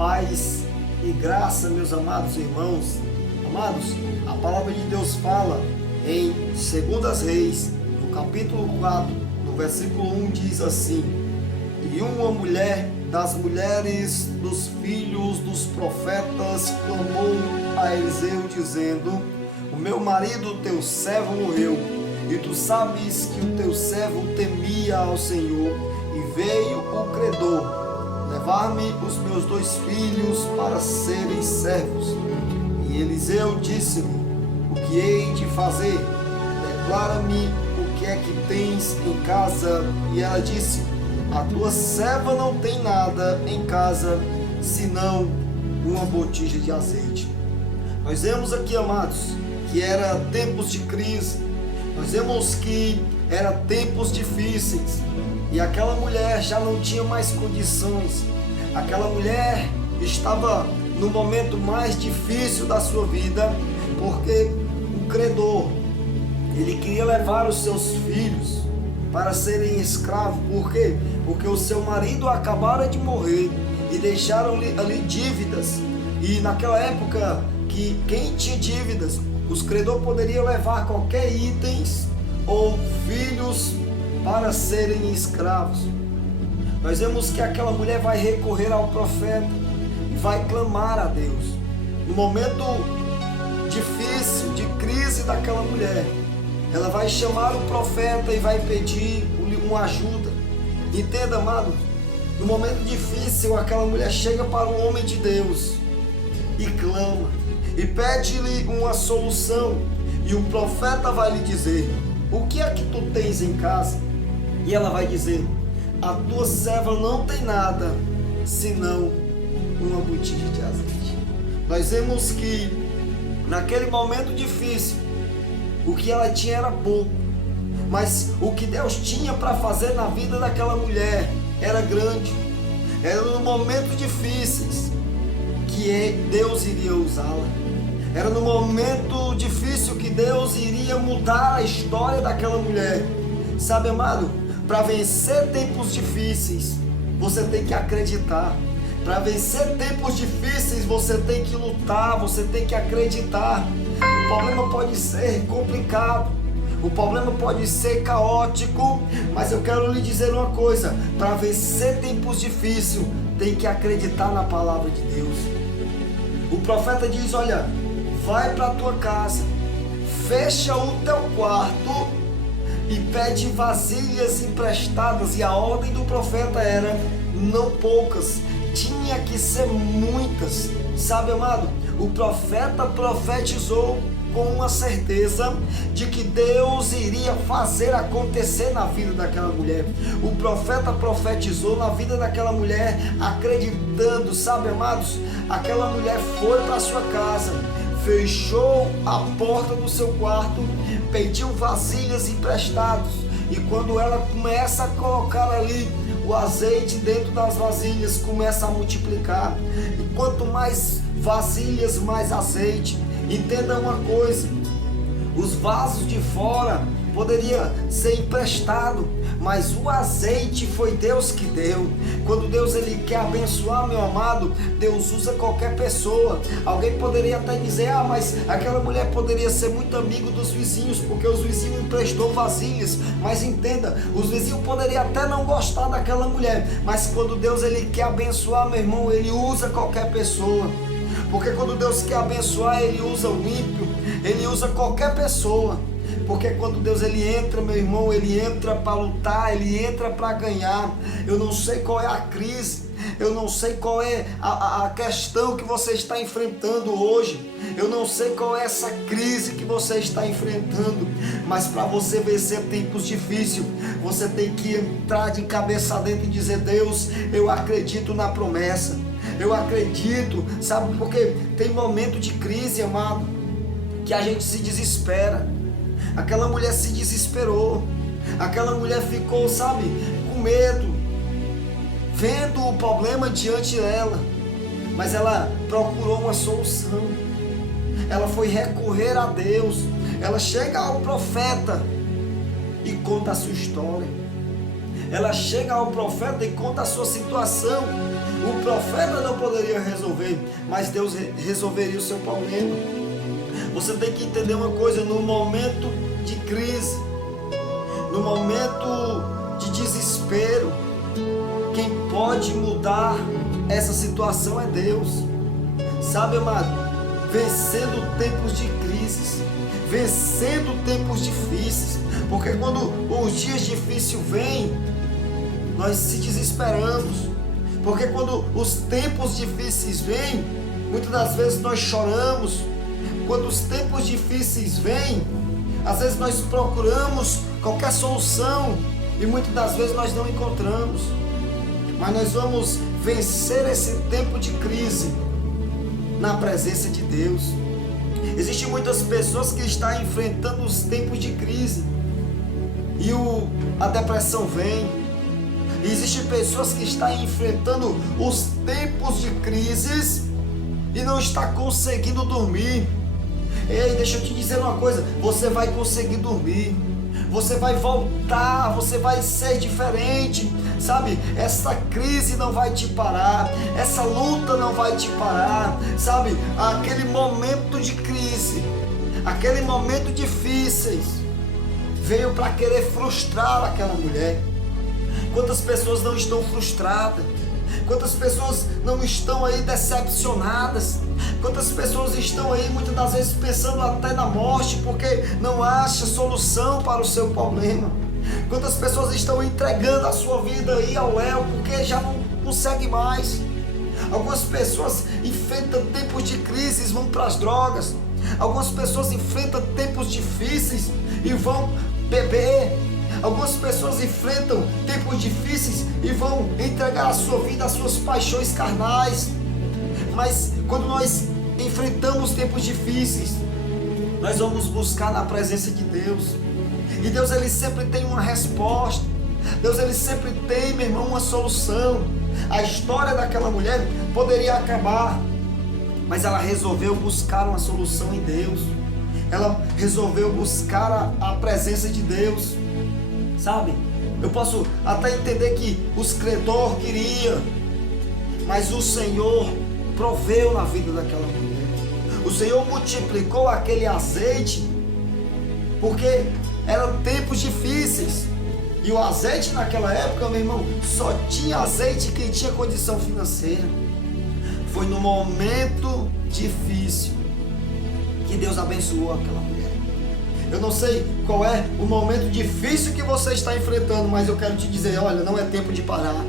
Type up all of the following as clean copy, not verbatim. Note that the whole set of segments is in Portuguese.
Paz e graça, meus amados irmãos. Amados, a palavra de Deus fala em 2 Reis, no capítulo 4, no versículo 1, diz assim: E uma mulher das mulheres dos filhos dos profetas clamou a Eliseu, dizendo: O meu marido, teu servo, morreu, e tu sabes que o teu servo temia ao Senhor, e veio o credor levar-me os meus 2 filhos para serem servos. E Eliseu disse-lhe: O que hei de fazer? Declara-me o que é que tens em casa. E ela disse: A tua serva não tem nada em casa, senão uma botija de azeite. Nós vemos aqui, amados, que era tempos de crise. Nós vemos que era tempos difíceis. E aquela mulher já não tinha mais condições. Aquela mulher estava no momento mais difícil da sua vida, porque o credor, ele queria levar os seus filhos para serem escravos. Por quê? Porque o seu marido acabara de morrer e deixaram ali dívidas. E naquela época, que quem tinha dívidas, os credores poderiam levar qualquer itens ou filhos para serem escravos. Nós vemos que aquela mulher vai recorrer ao profeta e vai clamar a Deus. No momento difícil, de crise daquela mulher, ela vai chamar o profeta e vai pedir uma ajuda. Entenda, amado, no momento difícil, aquela mulher chega para o homem de Deus e clama, e pede-lhe uma solução. E o profeta vai lhe dizer: O que é que tu tens em casa? E ela vai dizer: A tua serva não tem nada, senão uma botija de azeite. Nós vemos que naquele momento difícil, o que ela tinha era pouco, mas o que Deus tinha para fazer na vida daquela mulher era grande. Era no momento difíceis que Deus iria usá-la. Era no momento difícil que Deus iria mudar a história daquela mulher. Sabe, amado, para vencer tempos difíceis, você tem que acreditar. Para vencer tempos difíceis, você tem que lutar, você tem que acreditar. O problema pode ser complicado, o problema pode ser caótico, mas eu quero lhe dizer uma coisa: para vencer tempos difíceis, tem que acreditar na palavra de Deus. O profeta diz: Olha, vai para a tua casa, fecha o teu quarto e pede vasilhas emprestadas. E a ordem do profeta era não poucas, tinha que ser muitas. Sabe, amado, o profeta profetizou com uma certeza de que Deus iria fazer acontecer na vida daquela mulher. O profeta profetizou na vida daquela mulher, acreditando. Sabe, amados, aquela mulher foi para sua casa, fechou a porta do seu quarto, pediu vasilhas emprestadas, e quando ela começa a colocar ali o azeite dentro das vasilhas, começa a multiplicar, e quanto mais vasilhas, mais azeite. Entenda uma coisa: os vasos de fora poderia ser emprestado, mas o azeite foi Deus que deu. Quando Deus ele quer abençoar, meu amado, Deus usa qualquer pessoa. Alguém poderia até dizer: mas aquela mulher poderia ser muito amigo dos vizinhos, porque os vizinhos emprestou vasilhas. Mas entenda, os vizinhos poderiam até não gostar daquela mulher, mas quando Deus ele quer abençoar, meu irmão, ele usa qualquer pessoa. Porque quando Deus quer abençoar, ele usa o ímpio, ele usa qualquer pessoa. Porque quando Deus ele entra, meu irmão, ele entra para lutar, ele entra para ganhar. Eu não sei qual é a crise, eu não sei qual é a questão que você está enfrentando hoje, eu não sei qual é essa crise que você está enfrentando, mas para você vencer tempos difíceis, você tem que entrar de cabeça dentro e dizer: Deus, eu acredito na promessa. Eu acredito, sabe, porque tem momento de crise, amado, que a gente se desespera. Aquela mulher se desesperou, aquela mulher ficou, sabe, com medo, vendo o problema diante dela, mas ela procurou uma solução. Ela foi recorrer a Deus. Ela chega ao profeta e conta a sua história. Ela chega ao profeta e conta a sua situação. O profeta não poderia resolver, mas Deus resolveria o seu problema. Você tem que entender uma coisa: no momento de crise, no momento de desespero, quem pode mudar essa situação é Deus. Sabe, amado? Vencendo tempos de crises, vencendo tempos difíceis, porque quando os dias difíceis vêm, nós se desesperamos, porque quando os tempos difíceis vêm, muitas das vezes nós choramos. Quando os tempos difíceis vêm, às vezes nós procuramos qualquer solução e muitas das vezes nós não encontramos. Mas nós vamos vencer esse tempo de crise na presença de Deus. Existem muitas pessoas que estão enfrentando os tempos de crise e a depressão vem. Existem pessoas que estão enfrentando os tempos de crises e não estão conseguindo dormir. Ei, deixa eu te dizer uma coisa: você vai conseguir dormir, você vai voltar, você vai ser diferente, sabe? Essa crise não vai te parar, essa luta não vai te parar, sabe? Aquele momento de crise, aquele momento difíceis, veio para querer frustrar aquela mulher. Quantas pessoas não estão frustradas? Quantas pessoas não estão aí decepcionadas? Quantas pessoas estão aí muitas das vezes pensando até na morte porque não acha solução para o seu problema? Quantas pessoas estão entregando a sua vida aí ao léu porque já não consegue mais? Algumas pessoas enfrentam tempos de crise e vão para as drogas. Algumas pessoas enfrentam tempos difíceis e vão beber. Algumas pessoas enfrentam tempos difíceis e vão entregar a sua vida às suas paixões carnais. Mas quando nós enfrentamos tempos difíceis, nós vamos buscar na presença de Deus. E Deus, ele sempre tem uma resposta. Deus, ele sempre tem, meu irmão, uma solução. A história daquela mulher poderia acabar, mas ela resolveu buscar uma solução em Deus. Ela resolveu buscar a presença de Deus. Sabe, eu posso até entender que os credores queriam, mas o Senhor proveu na vida daquela mulher. O Senhor multiplicou aquele azeite, porque eram tempos difíceis. E o azeite naquela época, meu irmão, só tinha azeite quem tinha condição financeira. Foi no momento difícil que Deus abençoou aquela mulher. Eu não sei qual é o momento difícil que você está enfrentando, mas eu quero te dizer, olha, não é tempo de parar.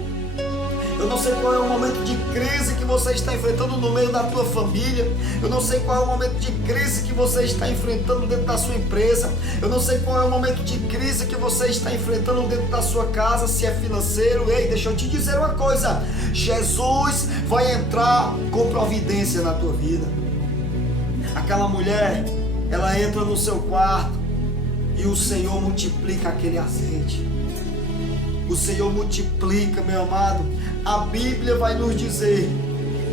Eu não sei qual é o momento de crise que você está enfrentando no meio da tua família. Eu não sei qual é o momento de crise que você está enfrentando dentro da sua empresa. Eu não sei qual é o momento de crise que você está enfrentando dentro da sua casa, se é financeiro. Ei, deixa eu te dizer uma coisa: Jesus vai entrar com providência na tua vida. Aquela mulher, ela entra no seu quarto e o Senhor multiplica aquele azeite. O Senhor multiplica, meu amado. A Bíblia vai nos dizer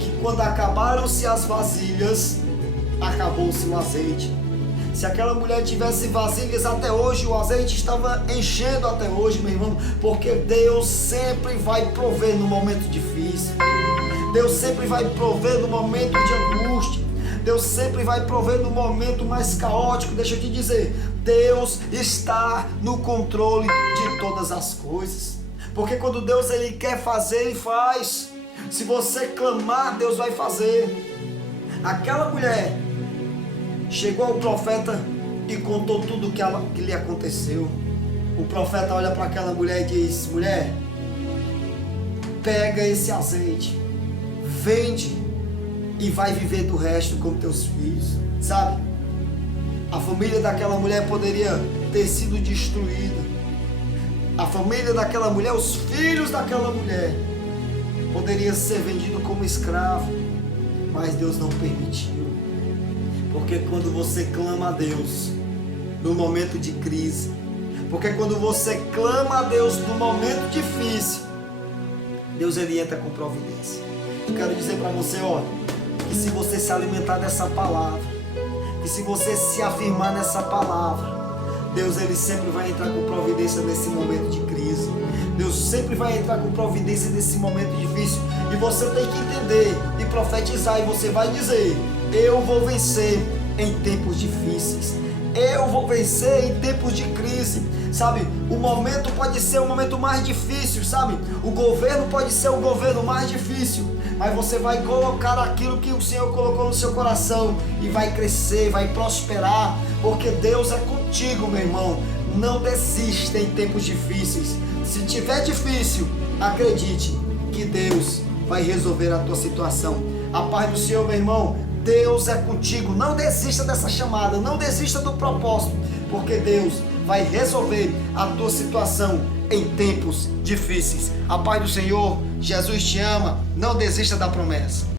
que quando acabaram-se as vasilhas, acabou-se o azeite. Se aquela mulher tivesse vasilhas até hoje, o azeite estava enchendo até hoje, meu irmão, porque Deus sempre vai prover no momento difícil. Deus sempre vai prover no momento de angústia. Deus sempre vai prover no momento mais caótico. Deixa eu te dizer, Deus está no controle de todas as coisas. Porque quando Deus ele quer fazer, ele faz. Se você clamar, Deus vai fazer. Aquela mulher chegou ao profeta e contou tudo que lhe aconteceu. O profeta olha para aquela mulher e diz: mulher, pega esse azeite, vende e vai viver do resto com teus filhos. Sabe? A família daquela mulher poderia ter sido destruída. A família daquela mulher, os filhos daquela mulher, poderiam ser vendidos como escravo, mas Deus não permitiu. Porque quando você clama a Deus no momento de crise, porque quando você clama a Deus no momento difícil, Deus ele entra com providência. Eu quero dizer para você, ó, que se você se alimentar dessa palavra, que se você se afirmar nessa palavra, Deus ele sempre vai entrar com providência nesse momento de crise. Deus sempre vai entrar com providência nesse momento difícil. E você tem que entender e profetizar, e você vai dizer: eu vou vencer em tempos difíceis. Eu vou vencer em tempos de crise, sabe? O momento pode ser o momento mais difícil, sabe? O governo pode ser o governo mais difícil, mas você vai colocar aquilo que o Senhor colocou no seu coração e vai crescer, vai prosperar, porque Deus é contigo, meu irmão. Não desista em tempos difíceis. Se tiver difícil, acredite que Deus vai resolver a tua situação. A paz do Senhor, meu irmão. Deus é contigo. Não desista dessa chamada, não desista do propósito, porque Deus vai resolver a tua situação em tempos difíceis. A paz do Senhor, Jesus te ama. Não desista da promessa.